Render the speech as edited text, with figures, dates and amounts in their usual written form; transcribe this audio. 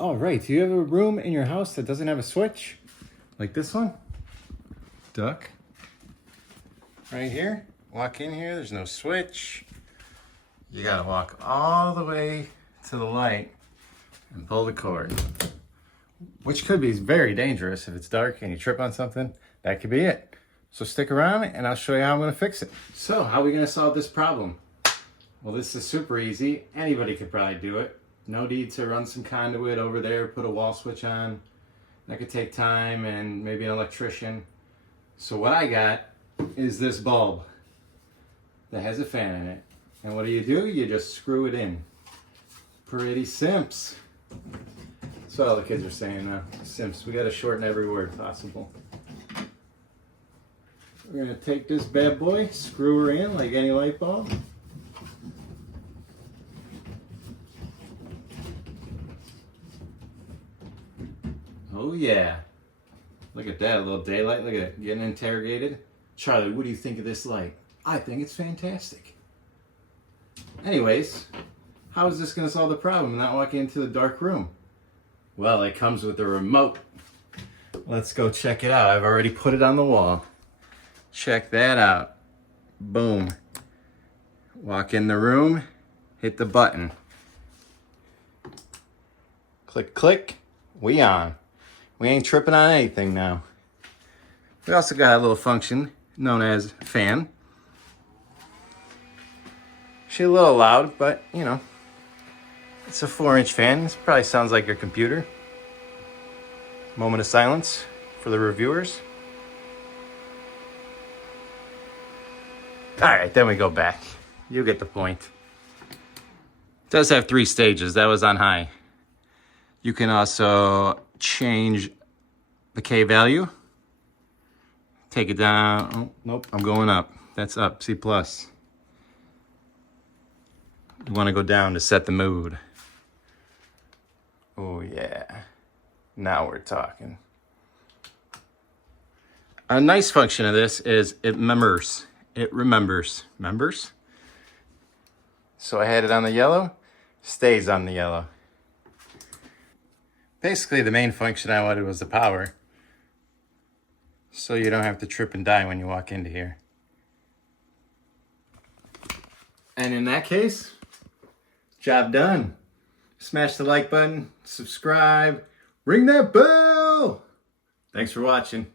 All right, do you have a room in your house that doesn't have a switch? Like this one? Duck. Right here. Walk in here, there's no switch. You gotta walk all the way to the light and pull the cord. Which could be very dangerous if it's dark and you trip on something. That could be it. So stick around and I'll show you how I'm gonna fix it. So how are we gonna solve this problem? Well, this is super easy. Anybody could probably do it. No need to run some conduit over there, put a wall switch on. That could take time and maybe an electrician. So what I got is this bulb that has a fan in it. And what do? You just screw it in. Pretty simps. That's what all the kids are saying now. Simps. We gotta shorten every word possible. We're gonna take this bad boy, screw her in like any light bulb. Oh yeah. Look at that, a little daylight. Look at it, getting interrogated. Charlie, what do you think of this light? I think it's fantastic. Anyways, how is this going to solve the problem and not walking into the dark room? Well, it comes with a remote. Let's go check it out. I've already put it on the wall. Check that out. Boom. Walk in the room, hit the button. Click, click, we on. We ain't tripping on anything now. We also got a little function known as fan. She's a little loud, but you know, it's a 4-inch fan. This probably sounds like your computer. Moment of silence for the reviewers. All right, then we go back. You get the point. It does have 3 stages. That was on high. You can also change the K value. Take it down. Oh, nope, I'm going up. That's up, C+. You want to go down to set the mood. Oh yeah, now we're talking. A nice function of this is it remembers. It remembers. Members? So I had it on the yellow, stays on the yellow. Basically, the main function I wanted was the power. So you don't have to trip and die when you walk into here. And in that case, job done. Smash the like button, subscribe, ring that bell. Thanks for watching.